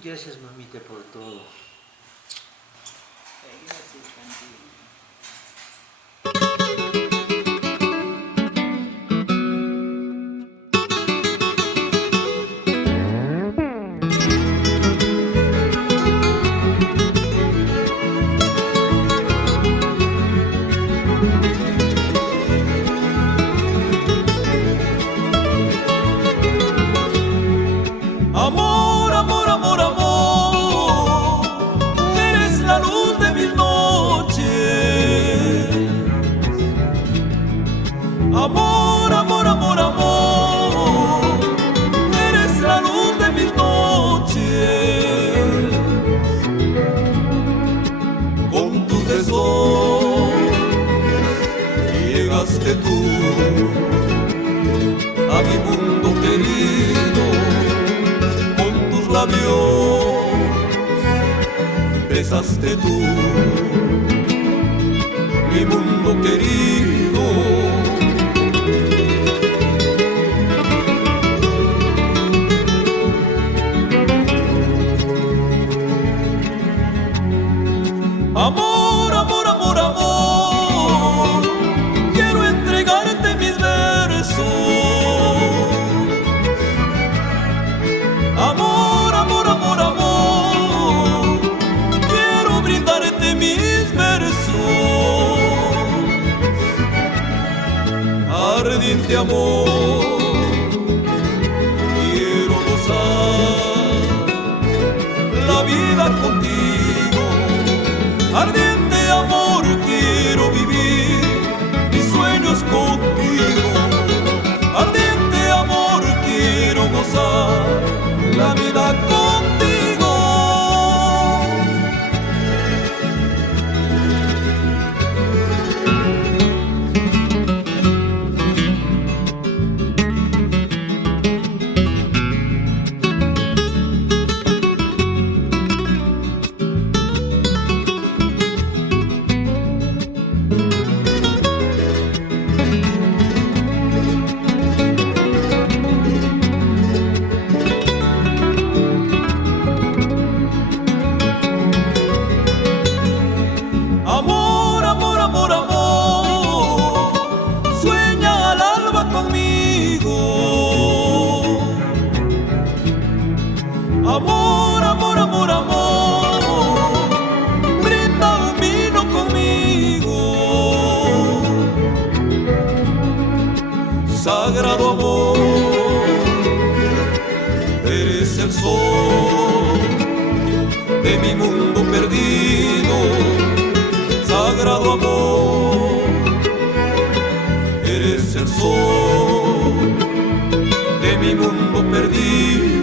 Gracias, mamita, por todo. Gracias también. Amor, amor, amor, amor, eres la luz de mis noches. Amor, amor, amor, amor, eres la luz de mis noches. Con tus besos llegaste tú a mi mundo querido. Labios besaste tú mi mundo querido. Amor, amor, amor, amor, quiero entregarte mis versos. Amor, amor, amor, amor, quiero brindarte mis versos. Ardiente amor, quiero gozar la vida contigo. Ardiente amor, quiero vivir mis sueños contigo. Ardiente amor, quiero gozar la vida contigo. Amor, amor, amor, amor, sueña al alba conmigo. Amor, amor, amor, amor, brinda un vino conmigo. Sagrado amor, eres el sol de mi mundo perdido. Sagrado amor, eres el sol de mi mundo perdido.